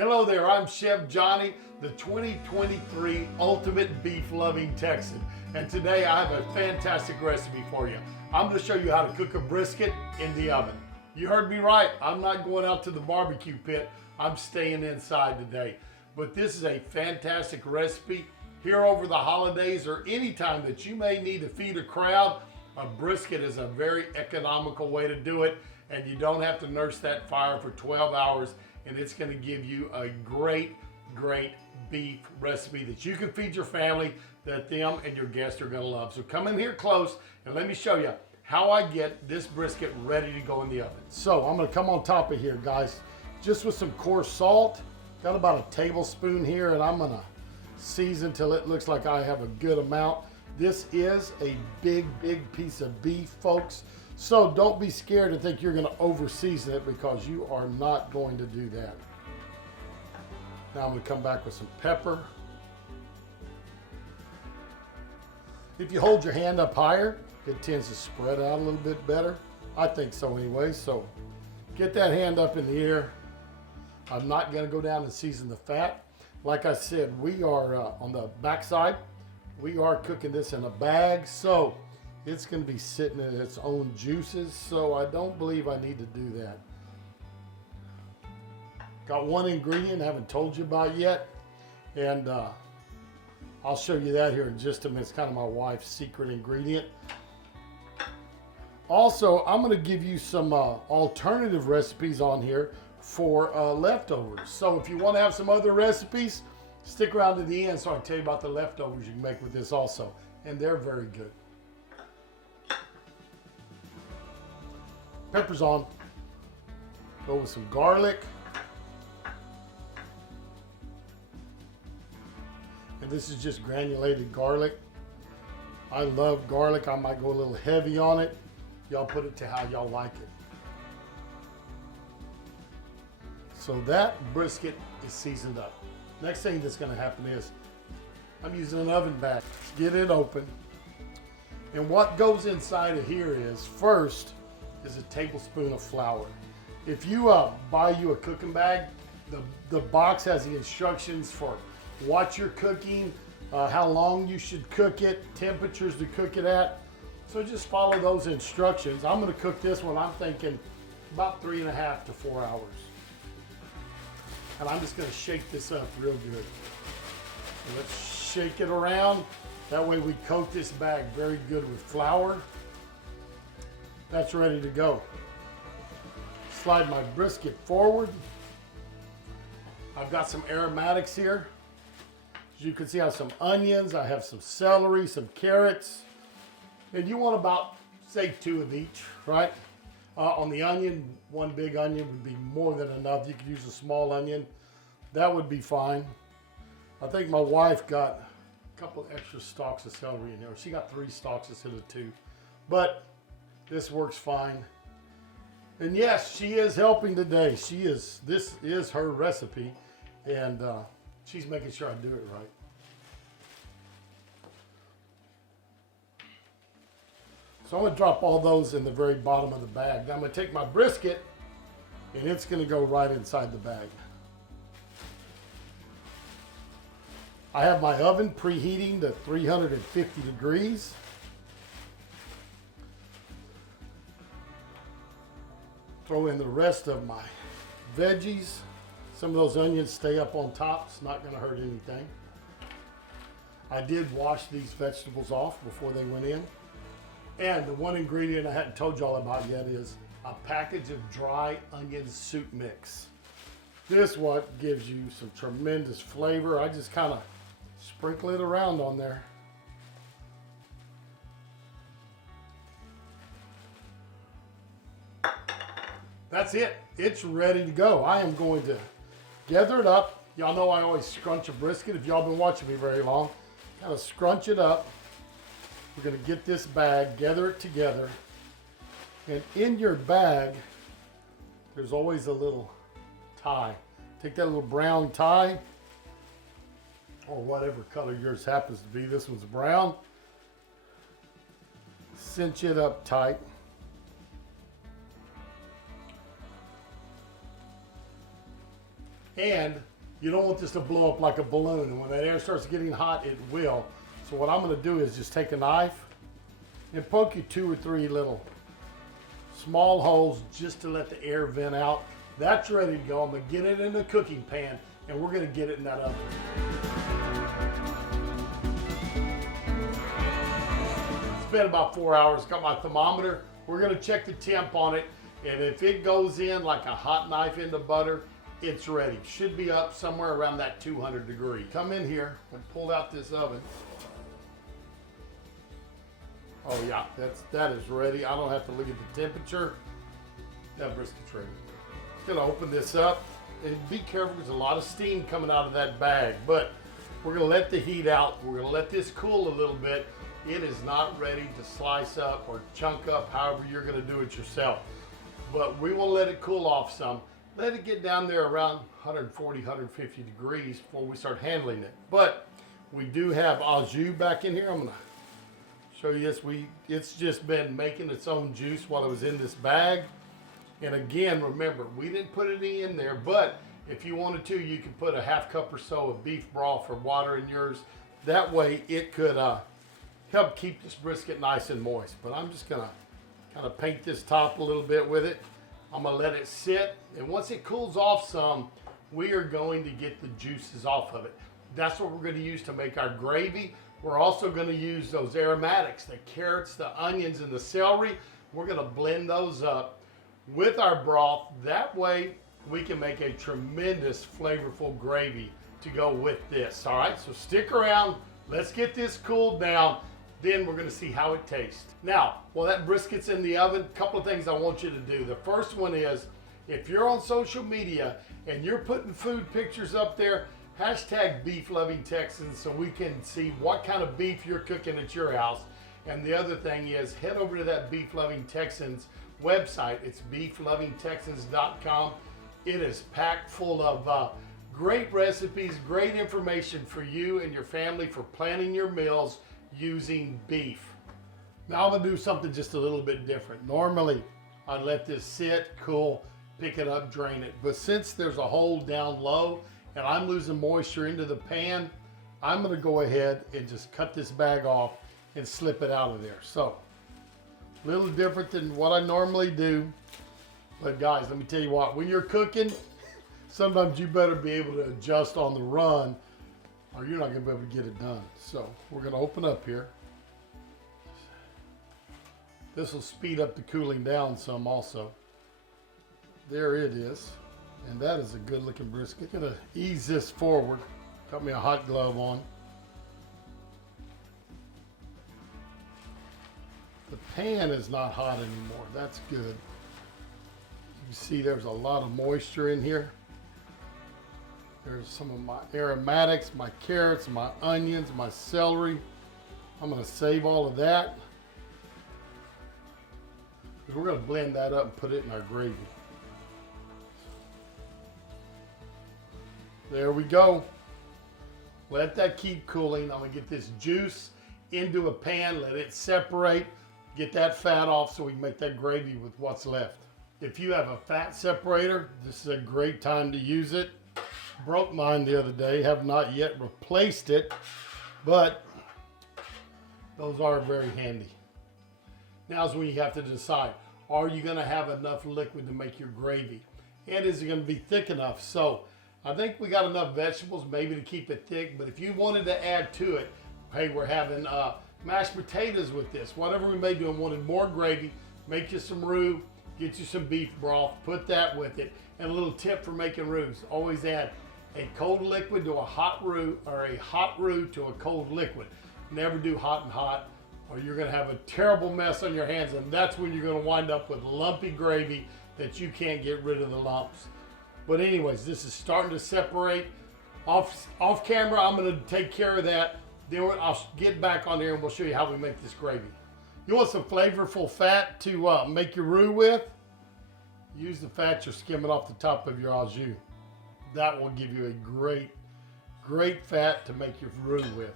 Hello there, I'm Chef Johnny, the 2023 Ultimate Beef Loving Texan. And today I have a fantastic recipe for you. I'm going to show you how to cook a brisket in the oven. You heard me right, I'm not going out to the barbecue pit, I'm staying inside today. But this is a fantastic recipe. Here over the holidays or any time that you may need to feed a crowd, a brisket is a very economical way to do it, and you don't have to nurse that fire for 12 hours, and it's going to give you a great beef recipe that you can feed your family, that them and your guests are going to love. So come in here close and let me show you how I get this brisket ready to go in the oven. So I'm going to come on top of here, guys, just with some coarse salt. Got about a tablespoon here, and I'm going to season till it looks like I have a good amount. This is a big piece of beef, folks. So don't be scared to think you're going to over season it, because you are not going to do that. Now I'm going to come back with some pepper. If you hold your hand up higher, it tends to spread out a little bit better. I think so anyway. So get that hand up in the air. I'm not going to go down and season the fat. Like I said, we are on the backside. We are cooking this in a bag, so it's going to be sitting in its own juices, so I don't believe I need to do that. Got one ingredient I haven't told you about yet, and I'll show you that here in just a minute. It's kind of my wife's secret ingredient. Also, I'm going to give you some alternative recipes on here for leftovers. So if you want to have some other recipes, stick around to the end so I can tell you about the leftovers you can make with this also, and they're very good. Pepper's on. Go with some garlic. And this is just granulated garlic. I love garlic. I might go a little heavy on it. Y'all put it to how y'all like it. So that brisket is seasoned up. Next thing that's going to happen is I'm using an oven bag. Get it open. And what goes inside of here is, first, is a tablespoon of flour. If you buy you a cooking bag, the box has the instructions for what you're cooking, how long you should cook it, temperatures to cook it at. So just follow those instructions. I'm going to cook this one, I'm thinking, about 3.5 to 4 hours. And I'm just going to shake this up real good. So let's shake it around. That way we coat this bag very good with flour. That's ready to go. Slide my brisket forward. I've got some aromatics here. As you can see, I have some onions, I have some celery, some carrots. And you want about, say, 2 of each, right? On the onion, 1 big onion would be more than enough. You could use a small onion. That would be fine. I think my wife got a couple extra stalks of celery in there. She got 3 stalks instead of 2. But this works fine. And yes, she is helping today. This is her recipe, and she's making sure I do it right. So I'm going to drop all those in the very bottom of the bag. Now I'm going to take my brisket, and it's going to go right inside the bag. I have my oven preheating to 350 degrees. Throw in the rest of my veggies. Some of those onions stay up on top. It's not going to hurt anything. I did wash these vegetables off before they went in. And the one ingredient I hadn't told y'all about yet is a package of dry onion soup mix. This what gives you some tremendous flavor. I just kind of sprinkle it around on there. That's it. It's ready to go. I am going to gather it up. Y'all know I always scrunch a brisket. If y'all been watching me very long, kind of scrunch it up. We're going to get this bag, gather it together. And in your bag, there's always a little tie. Take that little brown tie, or whatever color yours happens to be. This one's brown. Cinch it up tight. And you don't want this to blow up like a balloon. And when that air starts getting hot, it will. So what I'm gonna do is just take a knife and poke you 2 or 3 little small holes just to let the air vent out. That's ready to go. I'm gonna get it in the cooking pan and we're gonna get it in that oven. It's been about 4 hours. Got my thermometer. We're gonna check the temp on it. And if it goes in like a hot knife into butter, it's ready. Should be up somewhere around that 200 degree. Come in here and pull out this oven. Oh yeah, that is ready. I don't have to look at the temperature. That brisket's ready. Just gonna open this up and be careful. There's a lot of steam coming out of that bag, but we're gonna let the heat out. We're gonna let this cool a little bit. It is not ready to slice up or chunk up, however you're gonna do it yourself. But we will let it cool off some. Let it get down there around 140, 150 degrees before we start handling it. But we do have au jus back in here. I'm gonna show you this. It's just been making its own juice while it was in this bag. And again, remember, we didn't put any in there, but if you wanted to, you could put a half cup or so of beef broth or water in yours. That way it could help keep this brisket nice and moist. But I'm just gonna kind of paint this top a little bit with it. I'm gonna let it sit, and once it cools off some, we are going to get the juices off of it. That's what we're gonna use to make our gravy. We're also gonna use those aromatics, the carrots, the onions, and the celery. We're gonna blend those up with our broth. That way, we can make a tremendous flavorful gravy to go with this. All right, so stick around. Let's get this cooled down. Then we're gonna see how it tastes. Now, while that brisket's in the oven, a couple of things I want you to do. The first one is, if you're on social media and you're putting food pictures up there, hashtag Beef Loving Texans so we can see what kind of beef you're cooking at your house. And the other thing is, head over to that Beef Loving Texans website. It's beeflovingtexans.com. It is packed full of great recipes, great information for you and your family for planning your meals using beef. Now I'm gonna do something just a little bit different. Normally, I'd let this sit, cool, pick it up, drain it. But since there's a hole down low and I'm losing moisture into the pan, I'm gonna go ahead and just cut this bag off and slip it out of there. So, a little different than what I normally do. But guys, let me tell you what, when you're cooking, sometimes you better be able to adjust on the run or you're not gonna be able to get it done. So we're gonna open up here. This will speed up the cooling down some also. There it is. And that is a good looking brisket. Gonna ease this forward. Got me a hot glove on. The pan is not hot anymore. That's good. You see there's a lot of moisture in here. There's some of my aromatics, my carrots, my onions, my celery. I'm gonna save all of that. We're gonna blend that up and put it in our gravy. There we go. Let that keep cooling. I'm gonna get this juice into a pan, let it separate, get that fat off so we can make that gravy with what's left. If you have a fat separator, this is a great time to use it. Broke mine the other day, have not yet replaced it, but those are very handy. Now is when you have to decide, are you gonna have enough liquid to make your gravy? And is it gonna be thick enough? So I think we got enough vegetables maybe to keep it thick, but if you wanted to add to it, hey, we're having mashed potatoes with this, whatever we may do and wanted more gravy, make you some roux, get you some beef broth, put that with it. And a little tip for making roux, always add a cold liquid to a hot roux or a hot roux to a cold liquid. Never do hot and hot or you're gonna have a terrible mess on your hands, and that's when you're gonna wind up with lumpy gravy that you can't get rid of the lumps. But anyways, this is starting to separate. Off camera, I'm gonna take care of that. Then I'll get back on there and we'll show you how we make this gravy. You want some flavorful fat to make your roux with? Use the fat you're skimming off the top of your au jus. That will give you a great fat to make your roux with.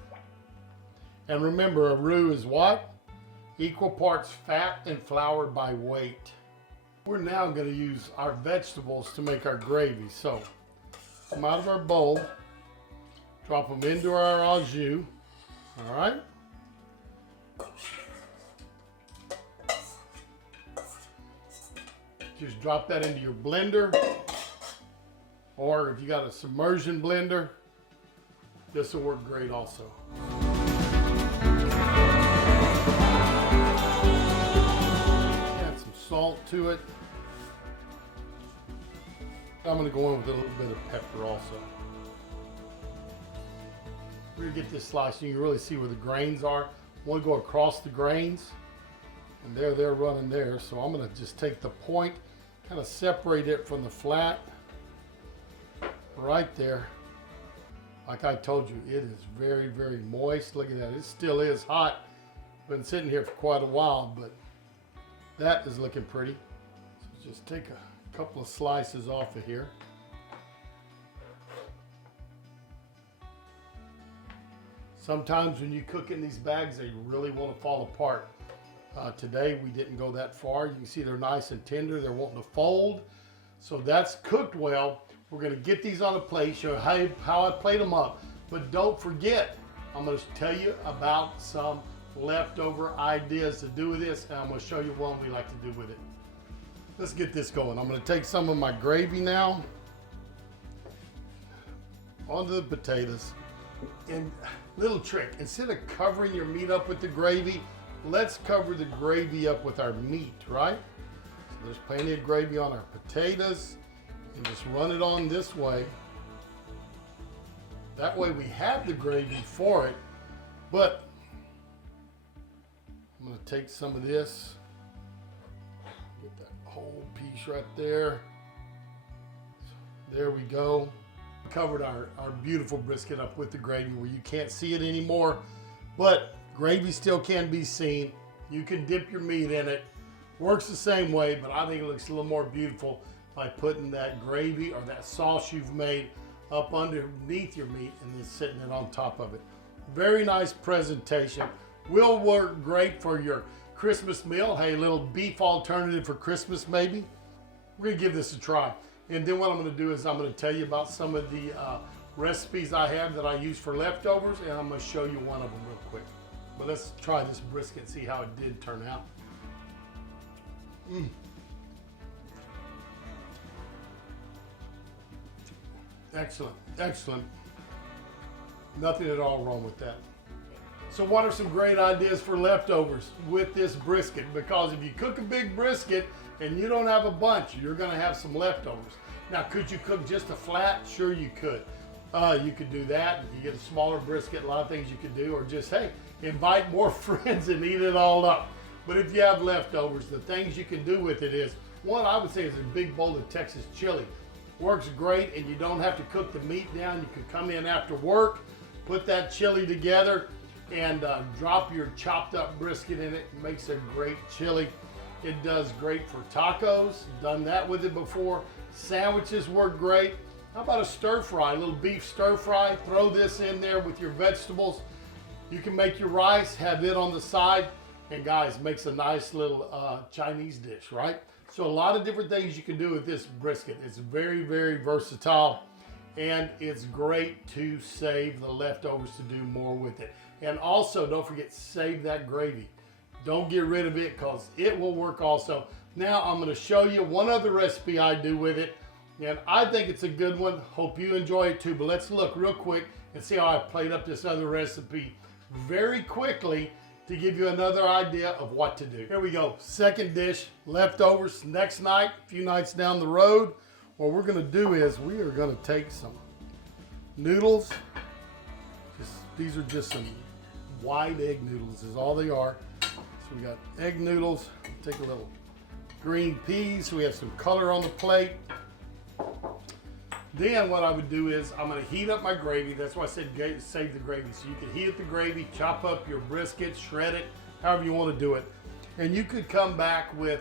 And remember, a roux is what? Equal parts fat and flour by weight. We're now going to use our vegetables to make our gravy. So them out of our bowl. Drop them into our au jus. All right. Just drop that into your blender, or if you got a submersion blender, this will work great also. Add some salt to it. I'm going to go in with a little bit of pepper also. We're going to get this slice. You can really see where the grains are. I want to go across the grains, and they're running there. So I'm going to just take the point, kind of separate it from the flat right there. Like I told you, it is very, very moist. Look at that. It still is hot. Been sitting here for quite a while, but that is looking pretty. So just take a couple of slices off of here. Sometimes when you cook in these bags, they really want to fall apart. Today we didn't go that far. You can see they're nice and tender. They're wanting to fold. So that's cooked well. We're going to get these on a plate, show how I plate them up. But don't forget, I'm going to tell you about some leftover ideas to do with this, and I'm going to show you one we like to do with it. Let's get this going. I'm going to take some of my gravy now onto the potatoes. And little trick, instead of covering your meat up with the gravy, let's cover the gravy up with our meat, right? So there's plenty of gravy on our potatoes. And just run it on this way. That way we have the gravy for it. But I'm going to take some of this. Get that whole piece right there. There we go. Covered our beautiful brisket up with the gravy where you can't see it anymore. But gravy still can be seen. You can dip your meat in it. Works the same way, but I think it looks a little more beautiful by putting that gravy or that sauce you've made up underneath your meat and then sitting it on top of it. Very nice presentation. Will work great for your Christmas meal. Hey, a little beef alternative for Christmas maybe. We're gonna give this a try. And then what I'm gonna do is I'm gonna tell you about some of the recipes I have that I use for leftovers, and I'm gonna show you one of them real quick. But let's try this brisket and see how it did turn out. Excellent, excellent. Nothing at all wrong with that. So what are some great ideas for leftovers with this brisket? Because if you cook a big brisket and you don't have a bunch, you're gonna have some leftovers. Now, could you cook just a flat? Sure you could. You could do that. You get a smaller brisket, a lot of things you could do, or just, hey, invite more friends and eat it all up. But if you have leftovers, the things you can do with it is, one I would say is a big bowl of Texas chili. Works great, and you don't have to cook the meat down. You could come in after work, put that chili together, and drop your chopped up brisket in it. It makes a great chili. It does great for tacos. Done that with it before. Sandwiches work great. How about a stir fry, a little beef stir fry? Throw this in there with your vegetables. You can make your rice, have it on the side, and guys, makes a nice little Chinese dish, right? So a lot of different things you can do with this brisket. It's very, very versatile, and it's great to save the leftovers to do more with it. And also, don't forget, save that gravy. Don't get rid of it because it will work also. Now I'm going to show you one other recipe I do with it, and I think it's a good one. Hope you enjoy it too, but let's look real quick and see how I played up this other recipe very quickly to give you another idea of what to do. Here we go. Second dish, leftovers next night, a few nights down the road. What we're going to do is we are going to take some noodles. These are just some white egg noodles is all they are. So we got egg noodles. Take a little green peas so we have some color on the plate. Then what I would do is I'm going to heat up my gravy. That's why I said save the gravy. So you can heat up the gravy, chop up your brisket, shred it, however you want to do it. And you could come back with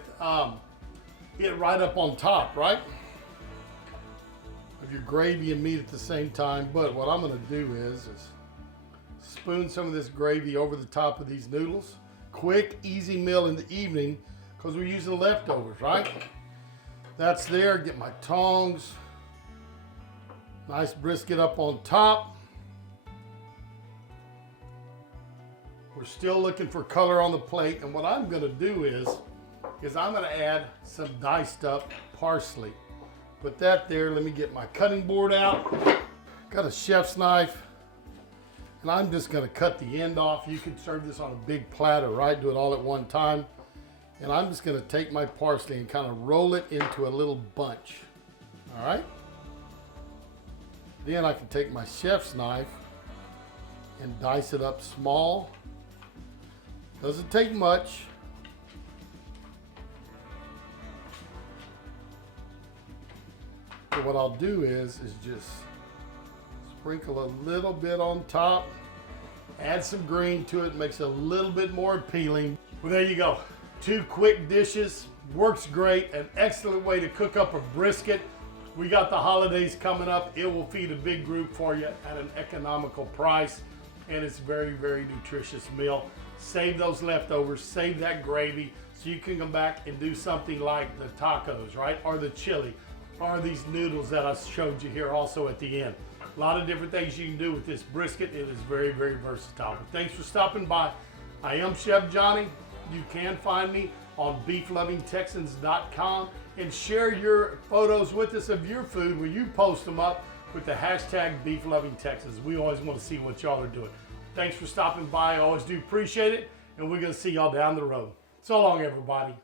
it right up on top, right? Of your gravy and meat at the same time. But what I'm going to do is spoon some of this gravy over the top of these noodles. Quick, easy meal in the evening because we're using leftovers, right? That's there. Get my tongs. Nice brisket up on top. We're still looking for color on the plate, and what I'm gonna do is I'm gonna add some diced up parsley. Put that there. Let me get my cutting board out. Got a chef's knife, and I'm just gonna cut the end off. You can serve this on a big platter, right? Do it all at one time. And I'm just gonna take my parsley and kind of roll it into a little bunch, all right? Then I can take my chef's knife and dice it up small. Doesn't take much. So what I'll do is just sprinkle a little bit on top, add some green to it, makes it a little bit more appealing. Well, there you go. 2 quick dishes, works great, an excellent way to cook up a brisket. We got the holidays coming up. It will feed a big group for you at an economical price, and it's a very, very nutritious meal. Save those leftovers, save that gravy, so you can come back and do something like the tacos, right? Or the chili, or these noodles that I showed you here also at the end. A lot of different things you can do with this brisket. It is very, very versatile. But thanks for stopping by. I am Chef Johnny. You can find me on beeflovingtexans.com and share your photos with us of your food when you post them up with the hashtag beeflovingtexans. We always want to see what y'all are doing. Thanks for stopping by. I always do appreciate it, and we're going to see y'all down the road. So long, everybody.